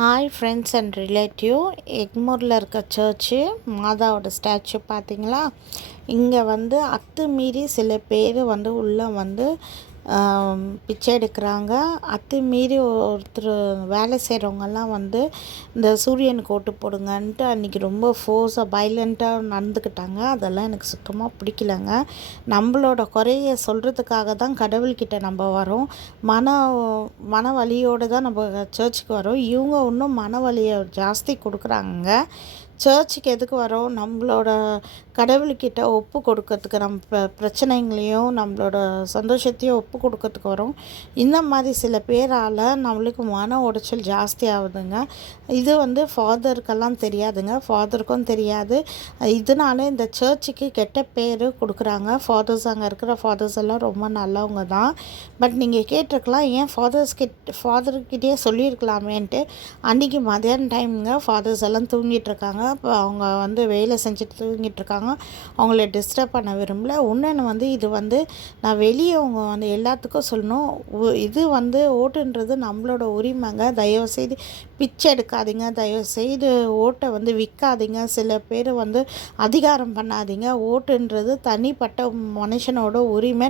Hi friends and relative. எக்மோரில் இருக்க church மாதாவோட statue பார்த்தீங்களா? இங்கே வந்து அத்துமீறி சில பேர் வந்து உள்ளே வந்து பிச்சை எடுக்கிறாங்க. அத்துமீறி ஒருத்தர் வேலை செய்கிறவங்கெல்லாம் வந்து இந்த சூரியனுக்கு ஓட்டு போடுங்கன்ட்டு அன்றைக்கி ரொம்ப ஃபோர்ஸாக வைலண்ட்டாக நடந்துக்கிட்டாங்க. அதெல்லாம் எனக்கு சுத்தமாக பிடிக்கலங்க. நம்மளோட குறைய சொல்கிறதுக்காக தான் கடவுள்கிட்ட நம்ம வரோம். மன வலியோடு தான் நம்ம சர்ச்சுக்கு வரோம். இவங்க இன்னும் மன வலியை ஜாஸ்தி கொடுக்குறாங்க. சர்ச்சுக்கு எதுக்கு வரோம்? நம்மளோட கடவுள்கிட்ட ஒப்பு கொடுக்கறதுக்கு, நம்ம பிரச்சனைகளையும் நம்மளோட சந்தோஷத்தையும் ஒப்பு கொடுக்கறதுக்கு வரோம். இந்த மாதிரி சில பேரால் நம்மளுக்கு மன உடைச்சல் ஜாஸ்தி ஆகுதுங்க. இது வந்து ஃபாதருக்கெல்லாம் தெரியாதுங்க, ஃபாதருக்கும் தெரியாது. இதனால இந்த சர்ச்சுக்கு கெட்ட பேர் கொடுக்குறாங்க. அங்கே இருக்கிற ஃபாதர்ஸ் எல்லாம் ரொம்ப நல்லவங்க தான். பட் நீங்கள் கேட்டிருக்கலாம், ஏன் ஃபாதர்கிட்டே சொல்லியிருக்கலாமேன்ட்டு. அன்றைக்கி மதியான டைமுங்க ஃபாதர்ஸ் எல்லாம் தூங்கிட்டு இருக்காங்க. இப்போ அவங்க வந்து வேலை செஞ்சுட்டு தூங்கிட்டு இருக்காங்க. அவங்கள டிஸ்டர்ப் பண்ண விரும்பல. இன்னொன்று வந்து இது வந்து நான் வெளியே அவங்க வந்து எல்லாத்துக்கும் சொல்லணும், இது வந்து ஓட்டுன்றது நம்மளோட உரிமைங்க. தயவுசெய்து பிச்சை எடுக்காதீங்க, தயவுசெய்து ஓட்டை வந்து விற்காதீங்க, சில பேர் வந்து அதிகாரம் பண்ணாதீங்க. ஓட்டுன்றது தனிப்பட்ட மனுஷனோட உரிமை.